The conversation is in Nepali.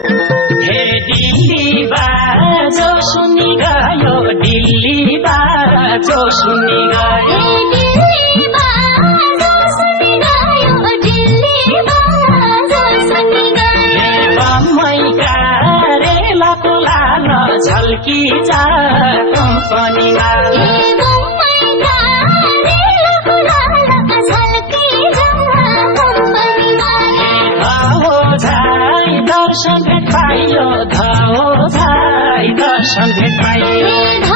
हे दिल्ली बाजो सुनि गयो दिल्ली बाजो सुनि गयो बम्बईका रेलाको लाल झल्की जा कम्पनीमा दर्शन भेट पाइयो धाओ धाई दर्शन भेट पाइयो